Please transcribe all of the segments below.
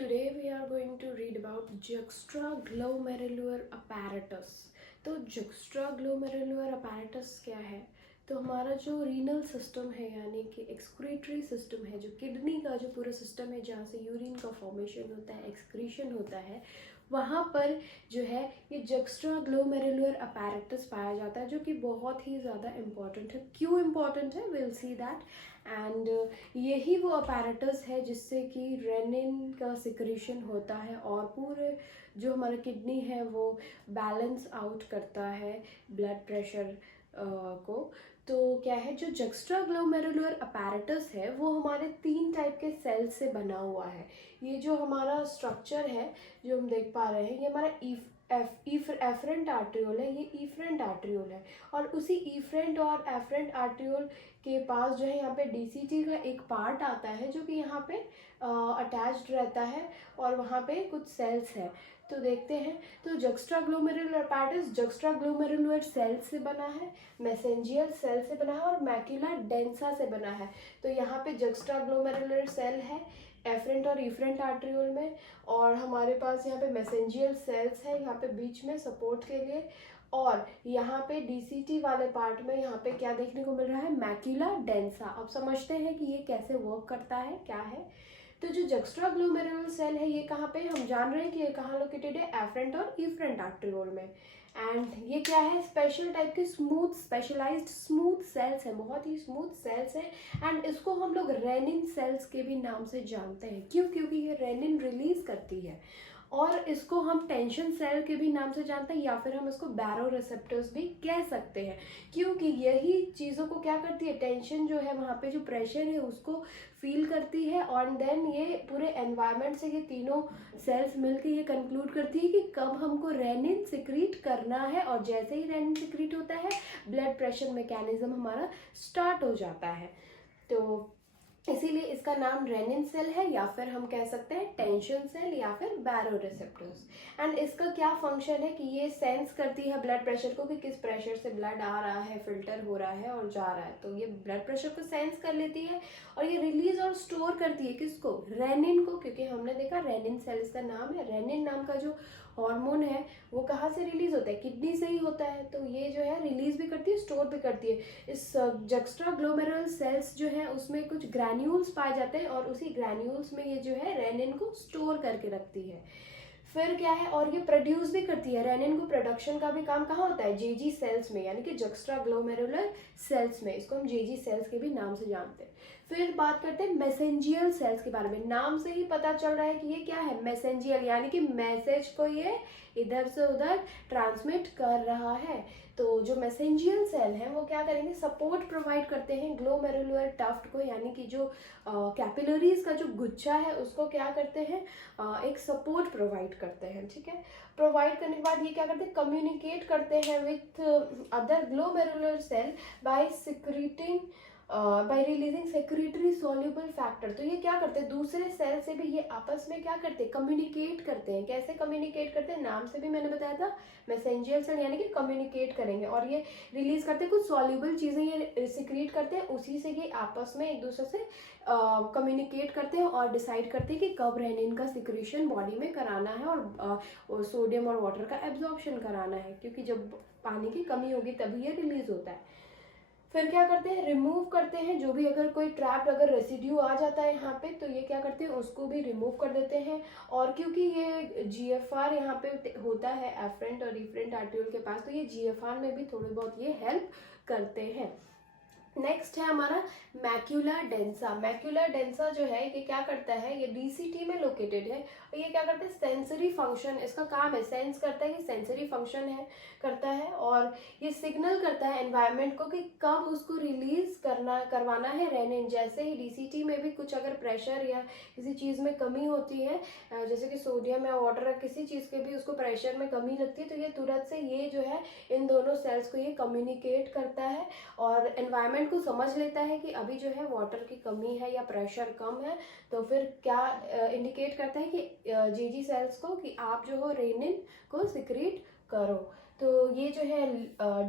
today we are going to read about juxtaglomerular apparatus. तो juxtaglomerular apparatus क्या है? तो हमारा जो रीनल सिस्टम है यानी कि एक्सक्रीटरी सिस्टम है, जो किडनी का जो पूरा सिस्टम है जहाँ से यूरिन का फॉर्मेशन होता है, एक्सक्रीशन होता है, वहाँ पर जो है ये juxtaglomerular apparatus पाया जाता है, जो कि बहुत ही ज़्यादा इम्पॉर्टेंट है. क्यों इम्पॉर्टेंट है? Will see that. एंड यही वो अपैरेटस है जिससे कि रेनिन का सिक्रीशन होता है और पूरे जो हमारा किडनी है वो बैलेंस आउट करता है ब्लड प्रेशर को. तो क्या है, जो juxtaglomerular apparatus है वो हमारे 3 टाइप के सेल्स से बना हुआ है. ये जो हमारा स्ट्रक्चर है जो हम देख पा रहे हैं, ये हमारा एफरेंट आर्ट्रियोल है, ये इफरेंट आर्ट्रियोल है. और उसी इफरेंट और एफरेंट आर्ट्रियोल के पास जो है यहाँ पे डीसीटी का एक पार्ट आता है जो कि यहाँ पे अटैच्ड रहता है और वहाँ पे कुछ सेल्स है. तो देखते हैं. तो juxtaglomerular apparatus juxtaglomerular सेल से बना है, मेसेंजियल सेल से बना है और मैक्यूला डेंसा से बना है. तो यहाँ पे juxtaglomerular सेल है एफरेंट और इफरेंट आर्ट्रियोल में, और हमारे पास यहाँ पे मेसेंजियल सेल्स है यहाँ पे बीच में सपोर्ट के लिए. और यहाँ पे डीसीटी वाले पार्ट में यहाँ पे क्या देखने को मिल रहा है? Macula densa. अब समझते हैं कि ये कैसे वर्क करता है, क्या है. तो जो juxtaglomerular सेल है ये कहाँ पे, हम जान रहे हैं कि ये कहाँ लोकेटेड है? एफरेंट और इफरेंट आर्ट्रियोल में. एंड ये क्या है? स्पेशल टाइप के स्मूथ स्पेशलाइज्ड स्मूथ सेल्स है, बहुत ही स्मूथ सेल्स है. एंड इसको हम लोग रेनिन सेल्स के भी नाम से जानते हैं. क्यों? क्योंकि ये रेनिन रिलीज करती है. और इसको हम टेंशन सेल के भी नाम से जानते हैं, या फिर हम इसको बैरो रिसेप्टर्स भी कह सकते हैं, क्योंकि यही चीज़ों को क्या करती है, टेंशन जो है वहाँ पे जो प्रेशर है उसको फील करती है. और देन ये पूरे एनवायरनमेंट से ये तीनों सेल्स मिलकर ये कंक्लूड करती है कि कब हमको रेनिन सिक्रीट करना है. और जैसे ही रेनिन सिक्रीट होता है ब्लड प्रेशर मैकेनिज्म हमारा स्टार्ट हो जाता है. तो इसीलिए इसका नाम रेनिन सेल है, या फिर हम कह सकते हैं टेंशन सेल या फिर बैरो रिसेप्टर्स. एंड इसका क्या फंक्शन है कि ये सेंस करती है ब्लड प्रेशर को कि किस प्रेशर से ब्लड आ रहा है, फिल्टर हो रहा है और जा रहा है. तो ये ब्लड प्रेशर को सेंस कर लेती है और ये रिलीज और स्टोर करती है किसको? रेनिन को. क्योंकि हमने देखा रेनिन सेल इसका नाम है. रेनिन नाम का जो हार्मोन है वो कहाँ से रिलीज होता है? किडनी से ही होता है. तो ये जो है रिलीज भी करती है, स्टोर भी करती है. इस juxtaglomerular सेल्स जो है उसमें कुछ ग्रैन्यूल्स पाए जाते हैं और उसी ग्रैन्यूल्स में ये जो है रेनिन को स्टोर करके रखती है. फिर क्या है, और ये प्रोड्यूस भी करती है. रेनिन को प्रोडक्शन का भी काम कहाँ होता है? जेजी सेल्स में, यानी कि juxtaglomerular सेल्स में. इसको हम जेजी सेल्स के भी नाम से जानते हैं. फिर बात करते हैं मैसेंजियल सेल्स के बारे में. नाम से ही पता चल रहा है कि ये क्या है? मैसेंजियल, यानी कि मैसेज को ये इधर से उधर ट्रांसमिट कर रहा है. तो जो मैसेंजियल सेल हैं वो क्या करेंगे? सपोर्ट प्रोवाइड करते हैं ग्लोमेरुलर टफ्ट को, यानी कि जो कैपिलरीज का जो गुच्छा है उसको क्या करते हैं? एक सपोर्ट प्रोवाइड करते हैं. ठीक है. प्रोवाइड करने के बाद ये क्या करते हैं? कम्युनिकेट करते हैं with other glomerular cell by secreting by releasing secretory soluble factor. तो ये क्या करते हैं? दूसरे सेल से भी ये आपस में क्या करते हैं? कम्युनिकेट करते हैं. कैसे कम्युनिकेट करते हैं? नाम से भी मैंने बताया था, मैसेंजियल सेल, यानी कि कम्युनिकेट करेंगे. और ये रिलीज करते हैं कुछ सॉल्युबल चीज़ें, ये सिक्रीट करते हैं, उसी से ये आपस में एक दूसरे से कम्युनिकेट करते हैं और डिसाइड करते हैं कि कब रेनिन का सिक्रीशन बॉडी में कराना है और सोडियम और वाटर का एब्जॉर्प्शन कराना है, क्योंकि जब पानी की कमी होगी तभी ये रिलीज होता है. फिर क्या करते हैं? रिमूव करते हैं. जो भी अगर कोई ट्रैप्ड अगर रेसिड्यू आ जाता है यहाँ पे तो ये क्या करते हैं? उसको भी रिमूव कर देते हैं. और क्योंकि ये जीएफआर यहाँ पे होता है एफरेंट और इफरेंट आर्ट्रियोल के पास, तो ये जीएफआर में भी थोड़ी बहुत ये हेल्प करते हैं. नेक्स्ट है हमारा मैक्यूला डेंसा. मैक्यूला डेंसा जो है ये क्या करता है? ये डीसीटी में लोकेटेड है. और ये क्या करता है? सेंसरी फंक्शन, इसका काम है, सेंस करता है कि सेंसरी फंक्शन है करता है. और ये सिग्नल करता है एनवायरनमेंट को कि कब उसको रिलीज करवाना है रेनिन. जैसे ही डीसीटी में भी कुछ अगर प्रेशर या किसी चीज़ में कमी होती है, जैसे कि सोडियम या वाटर या किसी चीज़ के भी उसको प्रेशर में कमी लगती है, तो ये तुरंत से ये जो है इन दोनों सेल्स को ये कम्युनिकेट करता है और एनवायरनमेंट को समझ लेता है कि अभी जो है वाटर की कमी है या प्रेशर कम है. तो फिर क्या इंडिकेट करता है कि जेजी सेल्स को कि आप जो हो रेनिन को सिक्रीट करो. तो ये जो है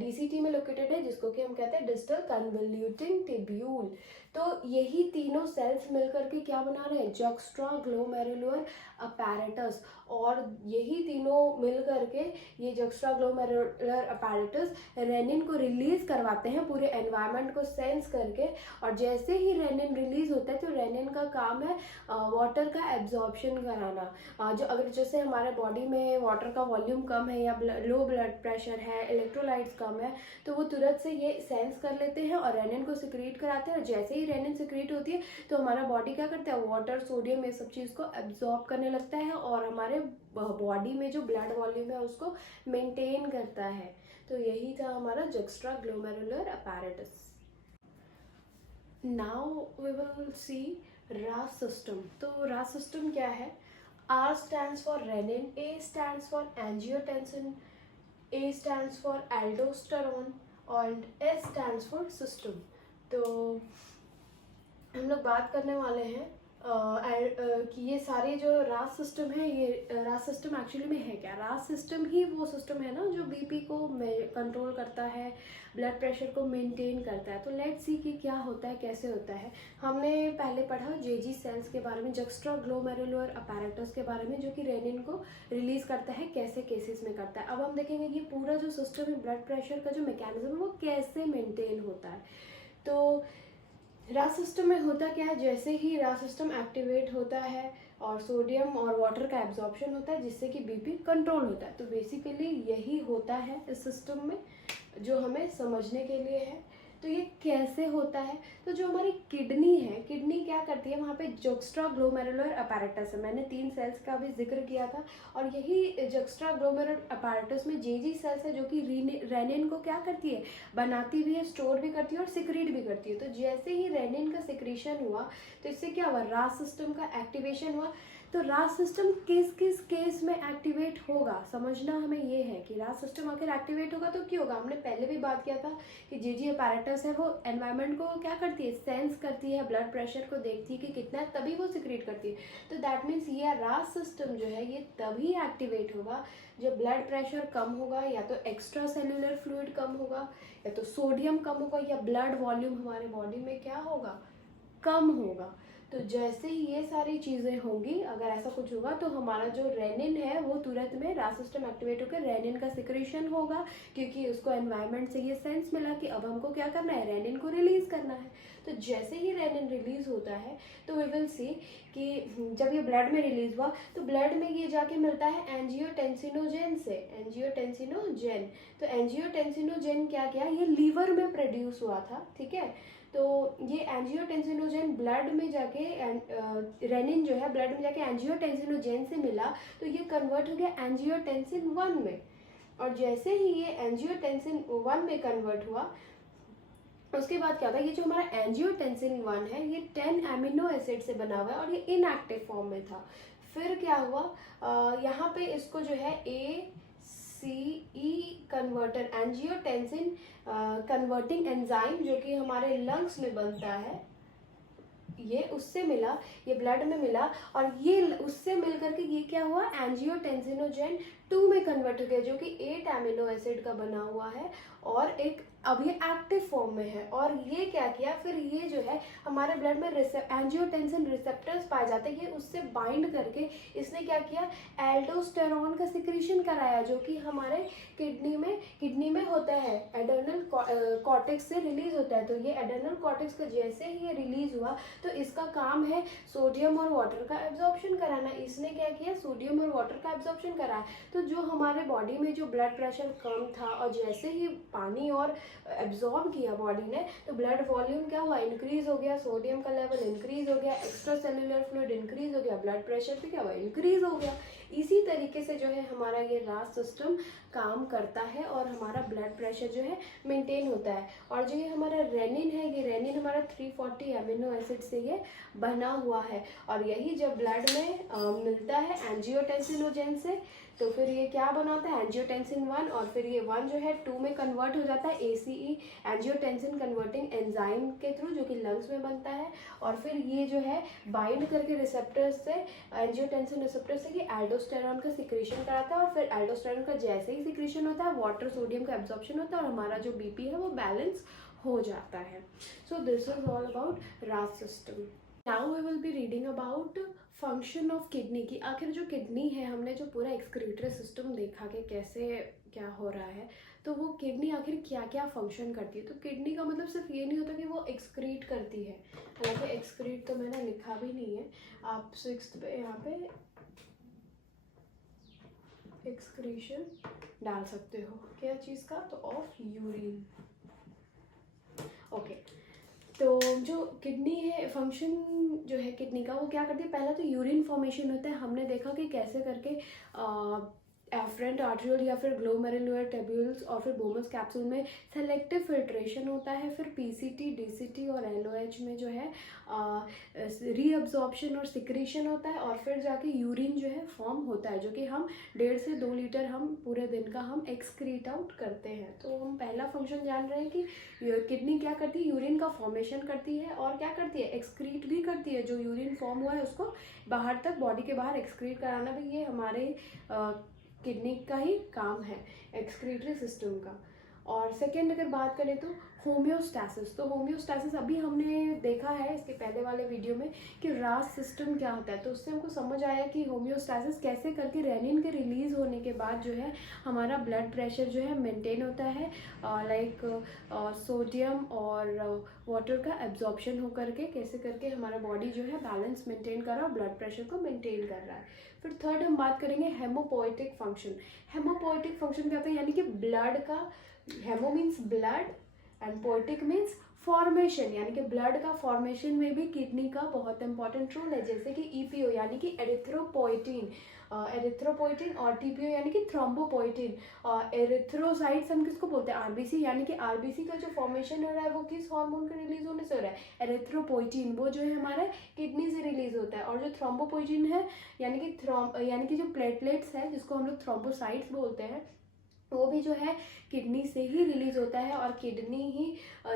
DCT में लोकेटेड है, जिसको कि हम कहते हैं डिस्टल कन्वोल्यूटिंग ट्यूब्यूल। तो यही तीनों सेल्स मिलकर के क्या बना रहे हैं, जक्स्ट्राग्लोमेरुलर अपैरेटस। और यही तीनों मिल करके ये जक्स्ट्राग्लोमेरुलर अपैरेटस रेनिन को रिलीज करवाते हैं पूरे एनवायरनमेंट को सेंस करके। और जैसे ही रेनिन रिलीज होता है तो रेनिन का काम है वाटर का एब्जॉर्प्शन कराना। जो अगर जैसे हमारे बॉडी में वाटर का वॉल्यूम कम है या लो ब्लड प्रेशर है, इलेक्ट्रोलाइट्स कम है, तो वो तुरंत से ये सेंस कर लेते हैं और रेनिन को सिक्रीट कराते हैं। और जैसे ही रेनिन सिक्रीट होती है तो हमारा बॉडी क्या करता है, वाटर, सोडियम, ये सब चीज़ को एब्जॉर्ब करने लगता है और हमारे बॉडी में जो ब्लड वॉल्यूम है उसको मेंटेन करता है। तो यही था हमारा juxtaglomerular apparatus. Now we will see RAS system. तो रास सिस्टम क्या है? R stands for renin, A stands for angiotensin, A stands for aldosterone and S stands for system। तो हम लोग बात करने वाले हैं कि ये सारे जो रास सिस्टम है, ये रास सिस्टम एक्चुअली में है क्या? रास सिस्टम ही वो सिस्टम है ना जो बीपी को कंट्रोल करता है, ब्लड प्रेशर को मेंटेन करता है। तो लेट्स सी कि क्या होता है, कैसे होता है। हमने पहले पढ़ा जेजी सेल्स के बारे में, जक्स्ट्राग्लोमेरुलर अपैरेटस के बारे में, जो कि रेनिन को रिलीज करता है, कैसे केसेस में करता है। अब हम देखेंगे कि पूरा जो सिस्टम है, ब्लड प्रेशर का जो मैकेनिज्म है वो कैसे मेंटेन होता है। तो रास सिस्टम में होता क्या है, जैसे ही रास सिस्टम एक्टिवेट होता है और सोडियम और वाटर का एब्जॉर्प्शन होता है जिससे कि बीपी कंट्रोल होता है। तो बेसिकली यही होता है इस सिस्टम में, जो हमें समझने के लिए है। तो ये कैसे होता है? तो जो हमारी किडनी है, किडनी क्या करती है, वहाँ पे जक्स्ट्राग्लोमेरुलर अपैरेटस है, मैंने 3 सेल्स का भी जिक्र किया था। और यही जक्स्ट्राग्लोमेरुलर अपैरेटस में जेजी सेल्स है जो कि रेनिन को क्या करती है, बनाती भी है, स्टोर भी करती है और सिक्रीट भी करती है। तो जैसे ही रेनिन का सिक्रीशन हुआ तो इससे क्या हुआ, रास सिस्टम का एक्टिवेशन हुआ। तो रास सिस्टम किस किस केस में एक्टिवेट होगा, समझना हमें ये है कि रास सिस्टम आखिर एक्टिवेट होगा तो क्यों होगा। हमने पहले भी बात किया था कि जेजी अपैरेटस है वो एनवायरनमेंट को क्या करती है, सेंस करती है, ब्लड प्रेशर को देखती है कि कितना है, तभी वो सिक्रीट करती है। तो दैट मीन्स ये रास सिस्टम जो है ये तभी एक्टिवेट होगा जब ब्लड प्रेशर कम होगा, या तो एक्स्ट्रा सेल्यूलर फ्लूइड कम होगा, या तो सोडियम कम होगा, या ब्लड वॉल्यूम हमारे बॉडी में क्या होगा, कम होगा। तो जैसे ही ये सारी चीज़ें होंगी, अगर ऐसा कुछ होगा तो हमारा जो रेनिन है वो तुरंत में रास सिस्टम एक्टिवेट होकर रेनिन का सिक्रेशन होगा, क्योंकि उसको एनवायरनमेंट से ये सेंस मिला कि अब हमको क्या करना है, रेनिन को रिलीज करना है। तो जैसे ही रेनिन रिलीज होता है तो वी विल सी कि जब ये ब्लड में रिलीज हुआ तो ब्लड में ये जाके मिलता है एंजियोटेंसिनोजेन से, एंजियोटेंसिनोजेन। तो एंजियोटेंसिनोजेन क्या क्या, ये लीवर में प्रोड्यूस हुआ था, ठीक है। तो ये एंजियोटेंसिनोजेन ब्लड में जाके रेनिन जो है ब्लड में जाके एंजियोटेंसिनोजेन से मिला तो ये कन्वर्ट हो गया एंजियोटेंसिन 1 में। और जैसे ही ये एंजियोटेंसिन 1 में कन्वर्ट हुआ उसके बाद क्या होता है, ये जो हमारा एंजियोटेंसिन 1 है ये 10 एमिनो एसिड से बना हुआ है और ये इनएक्टिव फॉर्म में था। फिर क्या हुआ, यहाँ पे इसको जो है ACE converter, angiotensin converting enzyme, जो कि हमारे लंग्स में बनता है, ये उससे मिला, ये ब्लड में मिला और ये उससे मिलकर के ये क्या हुआ, एंजियोटेंसिनोजेन 2 में कन्वर्ट हो गया, जो कि 8 एमिनो एसिड का बना हुआ है और एक अब ये एक्टिव फॉर्म में है। और ये क्या किया, फिर ये जो है हमारे ब्लड में एंजियोटेंसिन रिसेप्टर्स पाए जाते हैं, ये उससे बाइंड करके इसने क्या किया, एल्डोस्टेरॉन का सिक्रीशन कराया, जो कि हमारे किडनी में होता है, एडर्नल कॉर्टेक्स से रिलीज होता है। तो ये एडर्नल कॉर्टेक्स का जैसे ही ये रिलीज हुआ तो इसका काम है सोडियम और वाटर का एब्जॉर्प्शन कराना। इसने क्या किया, सोडियम और वाटर का एब्जॉर्प्शन कराया। तो जो हमारे बॉडी में जो ब्लड प्रेशर कम था और जैसे ही पानी और एब्जॉर्ब किया बॉडी ने तो ब्लड वॉल्यूम क्या हुआ, इंक्रीज हो गया, सोडियम का लेवल इंक्रीज हो गया, एक्स्ट्रा सेल्यूलर फ्लूइड इंक्रीज हो गया, ब्लड प्रेशर भी क्या हुआ, इंक्रीज हो गया। इसी तरीके से जो है हमारा ये रास सिस्टम काम करता है और हमारा ब्लड प्रेशर जो है मेंटेन होता है। और जो ये हमारा रेनिन है, ये रेनिन हमारा 340 एमिनो एसिड से ये बना हुआ है और यही जब ब्लड में मिलता है एंजियोटेंसिनोजेन से तो फिर ये क्या बनाता है, एंजियोटेंसिन 1, और फिर ये 1 जो है 2 में कन्वर्ट हो जाता है ACE, एंजियोटेंसिन कन्वर्टिंग एंजाइम के थ्रू, जो कि लंग्स में बनता है। और फिर ये जो है बाइंड करके रिसेप्टर्स से, एंजियोटेंसिन रिसेप्टर से, कि एल्डोस्टेरॉन का सिक्रेशन कराता है, और फिर एल्डोस्टेरॉन का जैसे ही सिक्रेशन होता है वाटर सोडियम का एब्जॉर्प्शन होता है और हमारा जो BP है वो बैलेंस हो जाता है। So this is all about RAS system. Now we will be reading about function of kidney की। आखिर जो किडनी है, हमने जो पूरा एक्सक्रीटरी सिस्टम देखा कि कैसे क्या हो रहा है, तो वो किडनी आखिर क्या क्या फंक्शन करती है। तो किडनी का मतलब सिर्फ ये नहीं होता कि वो एक्सक्रीट करती है, हालांकि एक्सक्रीट तो मैंने लिखा भी नहीं है, आप 6th पे यहाँ पे एक्सक्रीशन डाल सकते हो। क्या चीज़ का, तो ऑफ यूरिन। ओके, तो जो किडनी है, फंक्शन जो है किडनी का, वो क्या करती है, पहला तो यूरिन फॉर्मेशन होता है। हमने देखा कि कैसे करके एफरेंट आर्ट्रियोल या फिर ग्लोमेरुलर ट्यूब्यूल्स और फिर बोमस कैप्सूल में सेलेक्टिव फिल्ट्रेशन होता है। फिर PCT, DCT और LOH में जो है रीअब्जॉर्प्शन और सिक्रीशन होता है, और फिर जाके यूरिन जो है फॉर्म होता है, जो कि हम 1.5 से 2 लीटर हम पूरे दिन का हम एक्सक्रीट आउट करते हैं। तो हम पहला फंक्शन जान रहे हैं कि किडनी क्या करती है, यूरिन का फॉर्मेशन करती है, और क्या करती है, एक्सक्रीट भी करती है। जो यूरिन फॉर्म हुआ है उसको बाहर तक, बॉडी के बाहर एक्सक्रीट कराना भी ये हमारे किडनी का ही काम है, एक्सक्रीटरी सिस्टम का। और सेकेंड अगर बात करें तो होम्योस्टैसिस। तो होम्योस्टैसिस अभी हमने देखा है इसके पहले वाले वीडियो में कि RAS सिस्टम क्या होता है, तो उससे हमको समझ आया कि होम्योस्टैसिस कैसे करके रेनिन के रिलीज होने के बाद जो है हमारा ब्लड प्रेशर जो है मेंटेन होता है, लाइक सोडियम और वाटर का एब्जॉर्प्शन हो करके, कैसे करके हमारा बॉडी जो है बैलेंस मेंटेन कर रहा है, ब्लड प्रेशर को मेंटेन कर रहा है। फिर थर्ड हम बात करेंगे हेमोपोएटिक फंक्शन। हेमोपोएटिक फंक्शन क्या होता है, यानी कि ब्लड का, haemo means blood and poetic means formation, यानी कि ब्लड का फॉर्मेशन में भी किडनी का बहुत इंपॉर्टेंट रोल है। जैसे कि EPO यानी कि एरिथ्रोपोइटिन, एरिथ्रोपोइटिन, और TPO यानी कि थ्रोम्बोपोइटिन। एरिथ्रोसाइट्स हम किसको बोलते हैं, RBC, यानी कि RBC का जो फॉर्मेशन हो रहा है वो किस हार्मोन के रिलीज होने से हो रहा है, एरिथ्रोपोइटिन, वो जो है हमारे किडनी से रिलीज होता है। और जो थ्रोम्बोपोइटिन है, यानी कि जो प्लेटलेट्स है जिसको हम लोग थ्रोम्बोसाइट्स बोलते हैं, वो भी जो है किडनी से ही रिलीज होता है, और किडनी ही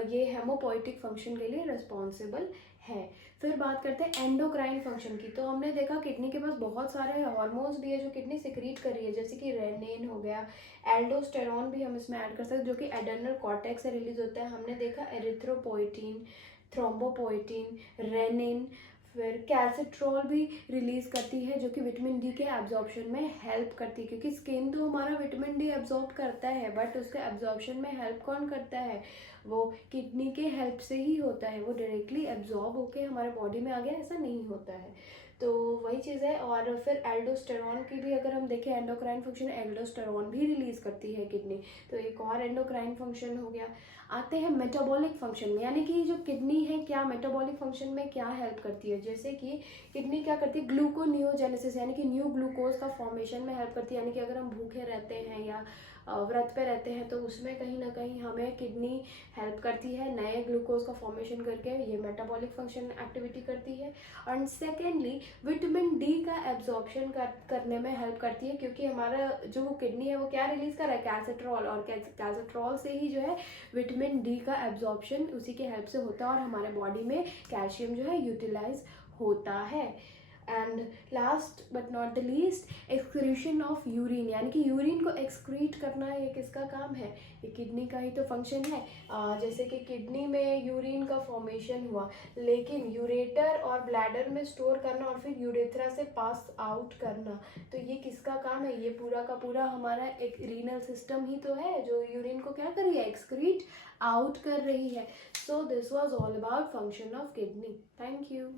ये हेमोपोएटिक फंक्शन के लिए रिस्पॉन्सिबल है। फिर बात करते हैं एंडोक्राइन फंक्शन की। तो हमने देखा किडनी के पास बहुत सारे हार्मोन्स भी है जो किडनी सिक्रीट कर रही है, जैसे कि रेनिन हो गया, एल्डोस्टेरॉन भी हम इसमें ऐड कर सकते हैं, जो कि एड्रेनल कॉर्टेक्स से रिलीज होता है। हमने देखा एरिथ्रोपोइटिन, थ्रोम्बोपोइटिन, रेनिन, फिर कैल्सिट्रॉल भी रिलीज करती है, जो कि विटामिन D के एब्जॉर्प्शन में हेल्प करती है, क्योंकि स्किन तो हमारा विटामिन D एब्जॉर्ब करता है, बट उसके एब्जॉर्प्शन में हेल्प कौन करता है, वो किडनी के हेल्प से ही होता है। वो डायरेक्टली एब्जॉर्ब होके हमारे बॉडी में आ गया, ऐसा नहीं होता है। तो वही चीज़ है। और फिर एल्डोस्टेरॉन की भी अगर हम देखें, एंडोक्राइन फंक्शन, एल्डोस्टेरॉन भी रिलीज करती है किडनी, तो एक और एंडोक्राइन फंक्शन हो गया। आते हैं मेटाबॉलिक फंक्शन में, यानी कि जो किडनी है क्या मेटाबॉलिक फंक्शन में क्या हेल्प करती है। जैसे कि किडनी क्या करती है, ग्लूकोनियोजेनेसिस, यानी कि न्यू ग्लूकोज का फॉर्मेशन में हेल्प करती है। यानी कि अगर हम भूखे रहते हैं या व्रत पे रहते हैं, तो उसमें कहीं ना कहीं हमें किडनी हेल्प करती है नए ग्लूकोज का फॉर्मेशन करके, ये मेटाबॉलिक फंक्शन एक्टिविटी करती है। एंड सेकेंडली विटामिन D का एब्जॉर्प्शन करने में हेल्प करती है, क्योंकि हमारा जो किडनी है वो क्या रिलीज कर रहा है, कैल्सिट्रॉल, और कैल्सिट्रॉल से ही जो है विटामिन D का एब्जॉर्प्शन उसी के हेल्प से होता है, और हमारे बॉडी में कैल्शियम जो है यूटिलाइज होता है। And last but not the least, excretion of urine, यानी कि यूरिन को एक्सक्रीट करना ये किसका काम है, ये किडनी का ही तो फंक्शन है। जैसे कि किडनी में यूरिन का फॉर्मेशन हुआ, लेकिन यूरेटर और ब्लैडर में स्टोर करना और फिर यूरेथ्रा से पास आउट करना, तो ये किसका काम है, ये पूरा का पूरा हमारा एक रीनल सिस्टम ही तो है जो यूरिन को क्या कर रही है, एक्सक्रीट आउट कर रही है। So this was all about function of kidney. Thank you.